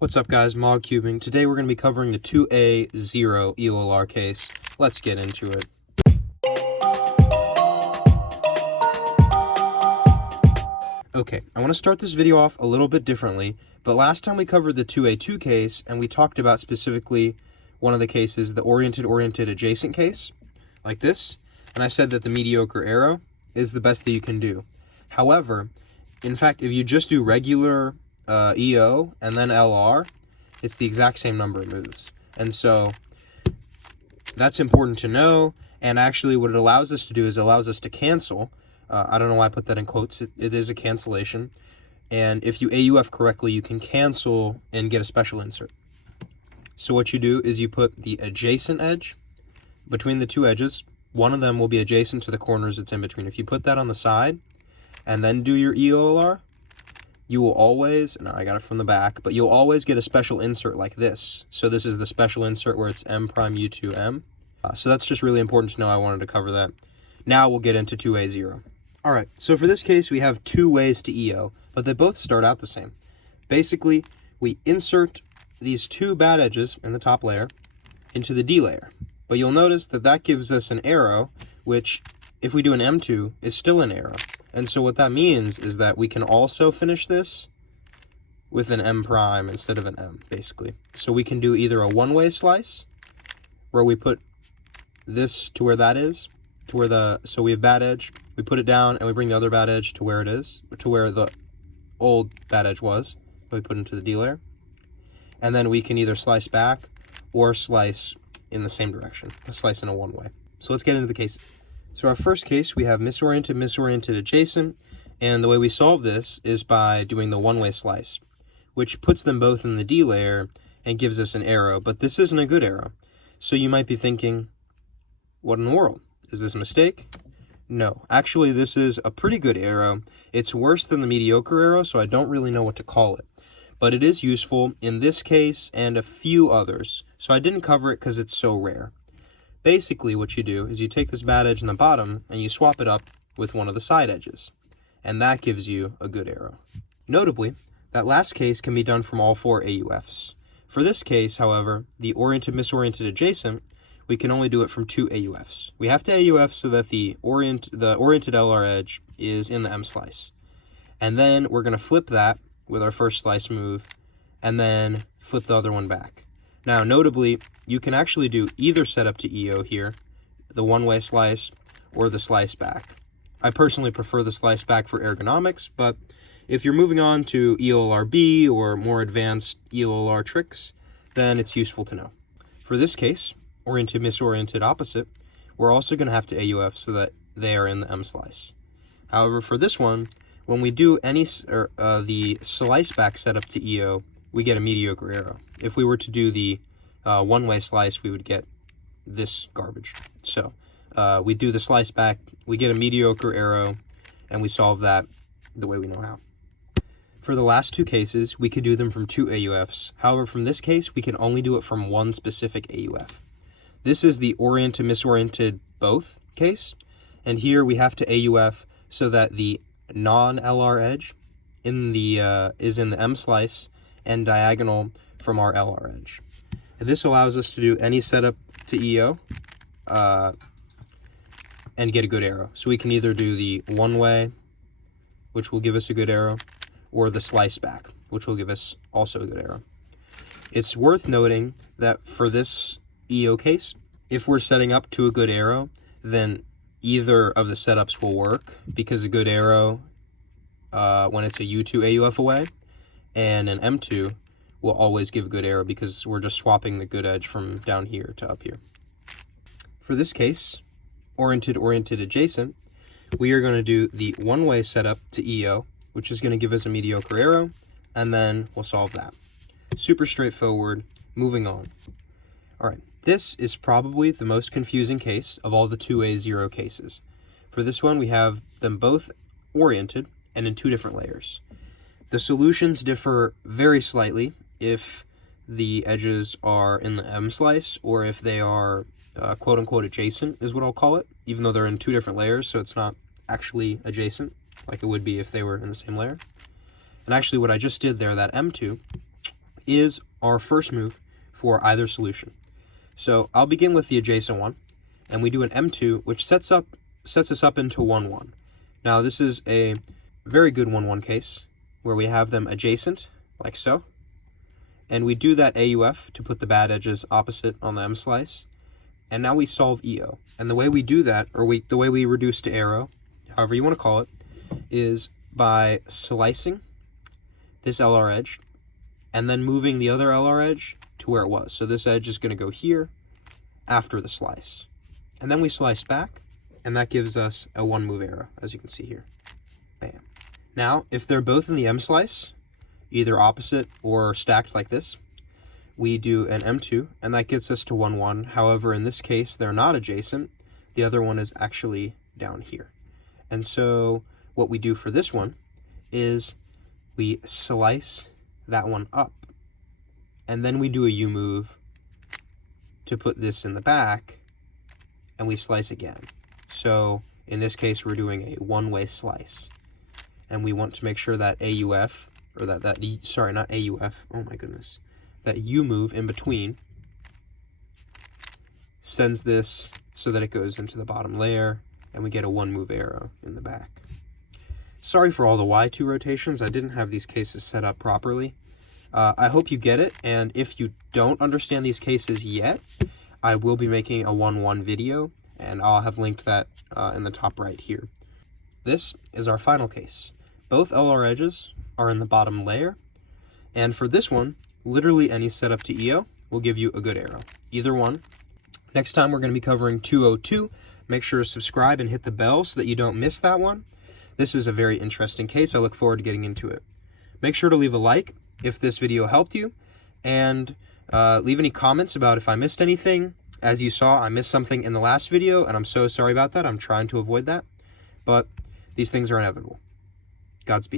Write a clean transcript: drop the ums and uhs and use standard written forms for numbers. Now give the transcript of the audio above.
What's up guys, MOGCubing. Today we're going to be covering the 2A0 EOLR case. Let's get into it. Okay, I want to start this video off a little bit differently, but last time we covered the 2A2 case and we talked about specifically one of the cases, the oriented adjacent case, like this, and I said that the mediocre arrow is the best that you can do. However, in fact, if you just do regular EO and then LR, it's the exact same number of moves. And so that's important to know. And actually what it allows us to do is it allows us to cancel. I don't know why I put that in quotes. It is a cancellation. And if you AUF correctly, you can cancel and get a special insert. So what you do is you put the adjacent edge between the two edges. One of them will be adjacent to the corners it's in between. If you put that on the side and then do your EOLR, you will always, no, I got it from the back, but you'll always get a special insert like this. So this is the special insert where it's M prime U2 M. So that's just really important to know. I wanted to cover that. Now we'll get into 2A0. All right, so for this case, we have two ways to EO, but they both start out the same. Basically, we insert these two bad edges in the top layer into the D layer. But you'll notice that that gives us an arrow, which if we do an M2 is still an arrow. And so what that means is that we can also finish this with an M prime instead of an M, basically. So we can do either a one-way slice, where we put this to where that is, to where so we have bad edge, we put it down, and we bring the other bad edge to where it is, to where the old bad edge was, we put it into the D layer. And then we can either slice back or slice in the same direction, a slice in a one-way. So let's get into the case. So our first case, we have misoriented adjacent, and the way we solve this is by doing the one-way slice, which puts them both in the D layer and gives us an arrow, but this isn't a good arrow. So you might be thinking, what in the world? Is this a mistake? No, actually this is a pretty good arrow. It's worse than the mediocre arrow, so I don't really know what to call it. But it is useful in this case and a few others, so I didn't cover it because it's so rare. Basically, what you do is you take this bad edge in the bottom and you swap it up with one of the side edges, and that gives you a good arrow. Notably, that last case can be done from all four AUFs. For this case, however, the misoriented adjacent, we can only do it from two AUFs. We have to AUF so that the oriented LR edge is in the M slice. And then we're going to flip that with our first slice move, and then flip the other one back. Now, notably, you can actually do either setup to EO here, the one-way slice or the slice back. I personally prefer the slice back for ergonomics, but if you're moving on to EOLRB or more advanced EOLR tricks, then it's useful to know. For this case, misoriented opposite, we're also going to have to AUF so that they are in the M slice. However, for this one, when we do the slice back setup to EO, we get a mediocre arrow. If we were to do the one-way slice, we would get this garbage. So we do the slice back, we get a mediocre arrow, and we solve that the way we know how. For the last two cases, we could do them from two AUFs. However, from this case, we can only do it from one specific AUF. This is the misoriented both case, and here we have to AUF so that the non-LR edge is in the M slice and diagonal from our LR edge. And this allows us to do any setup to EO and get a good arrow. So we can either do the one-way, which will give us a good arrow, or the slice back, which will give us also a good arrow. It's worth noting that for this EO case, if we're setting up to a good arrow, then either of the setups will work, because a good arrow, when it's a U2 AUF away, and an M2 will always give a good arrow because we're just swapping the good edge from down here to up here. For this case, oriented adjacent, we are going to do the one-way setup to EO, which is going to give us a mediocre arrow, and then we'll solve that. Super straightforward. Moving on. All right, this is probably the most confusing case of all the 2A0 cases. For this one, we have them both oriented and in two different layers. The solutions differ very slightly if the edges are in the M slice or if they are quote-unquote adjacent is what I'll call it, even though they're in two different layers, so it's not actually adjacent like it would be if they were in the same layer. And actually what I just did there, that M2, is our first move for either solution. So I'll begin with the adjacent one, and we do an M2, which sets us up into 1-1. Now this is a very good 1-1 case, where we have them adjacent, like so, and we do that AUF to put the bad edges opposite on the M slice, and now we solve EO. And the way we do that, or the way we reduce to arrow, however you want to call it, is by slicing this LR edge, and then moving the other LR edge to where it was. So this edge is going to go here after the slice. And then we slice back, and that gives us a 1-move arrow, as you can see here. Bam. Now, if they're both in the M slice, either opposite or stacked like this, we do an M2, and that gets us to 1-1. However, in this case, they're not adjacent. The other one is actually down here. And so what we do for this one is we slice that one up, and then we do a U move to put this in the back, and we slice again. So in this case, we're doing a one-way slice, and we want to make sure that AUF, or not AUF, oh my goodness, that U move in between sends this so that it goes into the bottom layer, and we get a 1-move arrow in the back. Sorry for all the Y2 rotations. I didn't have these cases set up properly. I hope you get it, and if you don't understand these cases yet, I will be making a 1-1 video, and I'll have linked that in the top right here. This is our final case. Both LR edges are in the bottom layer, and for this one, literally any setup to EO will give you a good arrow. Either one. Next time we're going to be covering 202. Make sure to subscribe and hit the bell so that you don't miss that one. This is a very interesting case. I look forward to getting into it. Make sure to leave a like if this video helped you, and leave any comments about if I missed anything. As you saw, I missed something in the last video, and I'm so sorry about that. I'm trying to avoid that, but these things are inevitable. Godspeed.